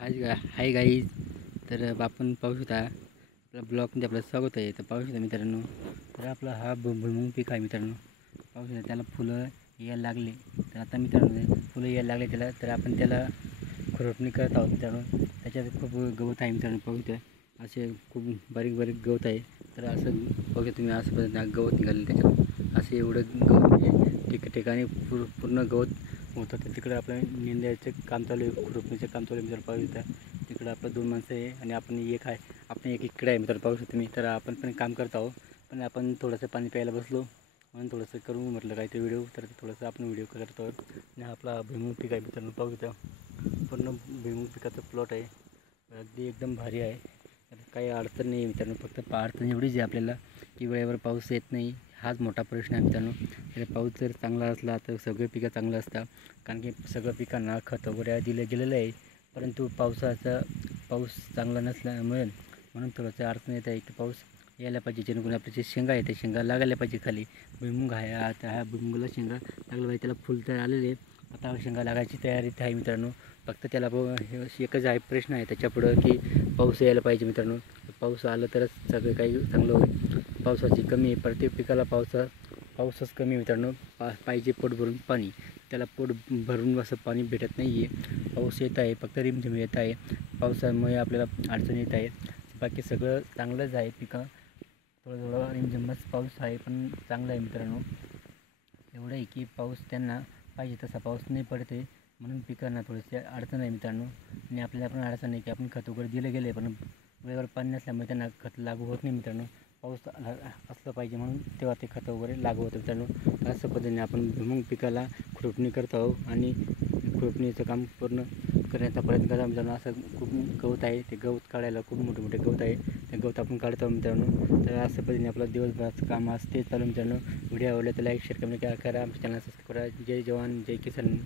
Hi guys. तर आपण पाहू शकता आपल्या ब्लॉगमध्ये आपलं स्वागत आहे. तर पाहू शकता मित्रांनो, तर आपला हा भुईमुग पीक आहे मित्रांनो. पाहू शकता त्याला फुलं यायला लागले. तर आता मित्रांनो फुलं यायला लागले त्याला, तर आपण त्याला खुरपणी करत आहोत मित्रांनो. त्याच्यात खूप गवत आहे मित्रांनो. पाहू शकता असे खूप बारीक बारीक गवत आहे. तर असं पाहू शकता तुम्ही, असं पद्धतीने गवत निघाले त्याच्यात. असे एवढं गवत म्हणजे ठिकाणी पूर्ण गवत होतं. तर तिकडे आपलं निंदायचं काम चालू आहे, खुरपणीचं काम चालू आहे मित्रांनो. पाहू शकता तिकडं आपलं 2 माणसं आहे आणि आपण एक आहे. आपण एक इकडे आहे मित्रांनो. पाहू शकता तुम्ही. तर आपण पण काम करत आहोत, पण आपण थोडंसं पाणी प्यायला बसलो म्हणून थोडंसं करू म्हटलं काहीतरी व्हिडिओ. तर थोडंसं आपण व्हिडिओ करत आहोत. आणि आपला भुईमुग पीक आहे मित्रांनो. पाहू शकता पूर्ण भुईमुग पिकाचं प्लॉट आहे. अगदी एकदम भारी आहे. तर काही अडचण नाही आहे मित्रांनो. फक्त अडचण एवढीच आहे आपल्याला की वेळेवर पाऊस येत नाही. हाच मोठा प्रश्न आहे मित्रांनो. तर पाऊस जर चांगला असला तर सगळे पिकं चांगलं असतात. कारण की सगळं पिकांना खत वगैरे दिलं गेलेलं आहे. परंतु पाऊस चांगला नसल्यामुळे म्हणून थोडंसं अडचण येत आहे की पाऊस यायला पाहिजे, जेणेकरून आपले जे शेंगा आहे ते शेंगा लागायला पाहिजे खाली. भुईमुग आहे, आता ह्या भुईमुगाला शेंगा लागलं पाहिजे. त्याला फुल तर आलेले आहे, आता शेंगा लागायची तयारीत आहे मित्रांनो. फक्त त्याला एकच आहे प्रश्न आहे त्याच्यापुढं की पाऊस यायला पाहिजे मित्रांनो. पाऊस आलं तरच सगळं काही चांगलं होईल. पावसाची कमी आहे, प्रत्येक पिकाला पाऊसच कमी मित्रांनो. पाहिजे पोट भरून पाणी, त्याला पोट भरून असं पाणी भेटत नाही आहे. पाऊस येत आहे, फक्त रिमझिम येत आहे. पावसामुळे आपल्याला अडचण येत आहे. बाकी सगळं चांगलंच आहे. पिकं थोडं रिमझिमच पाऊस आहे, पण चांगलं आहे मित्रांनो. एवढं आहे की पाऊस त्यांना पाहिजे तसा पाऊस नाही पडत आहे, म्हणून पिकांना थोडीशी अडचण आहे मित्रांनो. आणि आपल्याला पण अडचण आहे की आपण खत वगैरे दिले गेले, पण वेळेवर पाणी नसल्यामुळे त्यांना खत लागू होत नाही मित्रांनो. पाऊस असलं पाहिजे म्हणून तेव्हा ते खतं वगैरे लागू होतं मित्रांनो. तर अशा पद्धतीने आपण भुईमुग पिकाला खुरपणी करत आहोत आणि खुरपणीचं काम पूर्ण करण्याचा प्रयत्न करतो मित्रांनो. असं खूप गवत आहे, ते गवत काढायला खूप मोठे मोठे गवत आहे. ते गवत आपण काढतो मित्रांनो. तर अशा पद्धतीने आपलं दिवसभराचं काम असते चालू मित्रांनो. व्हिडिओ आवडला तर लाईक शेअर कमेंट करा. आमच्या चॅनल सबस्क्राईब करा. जय जवान जय किसान.